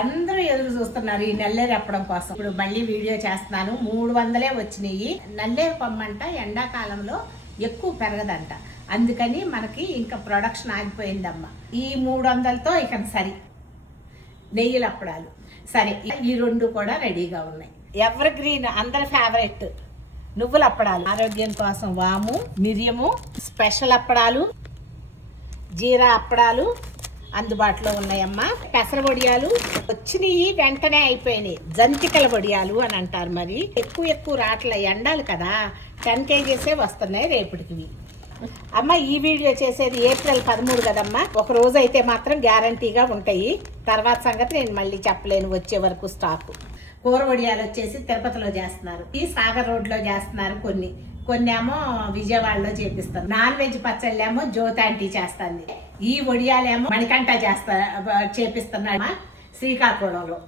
అందరూ ఎదురు చూస్తున్నారు ఈ నల్లేరు అప్పడం కోసం. ఇప్పుడు మళ్ళీ వీడియో చేస్తున్నాను. 300 వచ్చినాయి. నల్లేరు పొమ్మంట ఎండాకాలంలో ఎక్కువ పెరగదంట, అందుకని మనకి ఇంకా ప్రొడక్షన్ ఆగిపోయిందమ్మా. ఈ 300తో ఇక సరి నెయ్యిలు అప్పడాలు సరే. ఈ 2 కూడా రెడీగా ఉన్నాయి. ఎవర్ గ్రీన్ అందరి ఫేవరెట్ నువ్వుల అప్పడాలు. ఆరోగ్యం కోసం వాము, మిరియము, స్పెషల్ అప్పడాలు, జీరా అప్పడాలు అందుబాటులో ఉన్నాయమ్మా. పెసర వడియాలు వచ్చినాయి, వెంటనే అయిపోయినాయి. జంతికల వడియాలు అని అంటారు. మరి ఎక్కువ రాట్ల ఎండాలి కదా, 10 kgs వస్తున్నాయి రేపటికి. అమ్మ ఈ వీడియో చేసేది ఏప్రిల్ 13 కదమ్మా. ఒక రోజు అయితే మాత్రం గ్యారంటీగా ఉంటాయి. తర్వాత సంగతి నేను మళ్ళీ చెప్పలేను, వచ్చే వరకు స్టాక్. కూర వడియాలు వచ్చేసి తిరుపతిలో చేస్తున్నారు, ఈ సాగర్ రోడ్లో చేస్తున్నారు. కొన్ని ఏమో విజయవాడలో చేపిస్తారు. నాన్ వెజ్ పచ్చళ్ళేమో జ్యోతి ఆంటీ చేస్తుంది. ఈ వడియాలేమో మణికంఠ చేపిస్తున్నాడు శ్రీకాకుళంలో.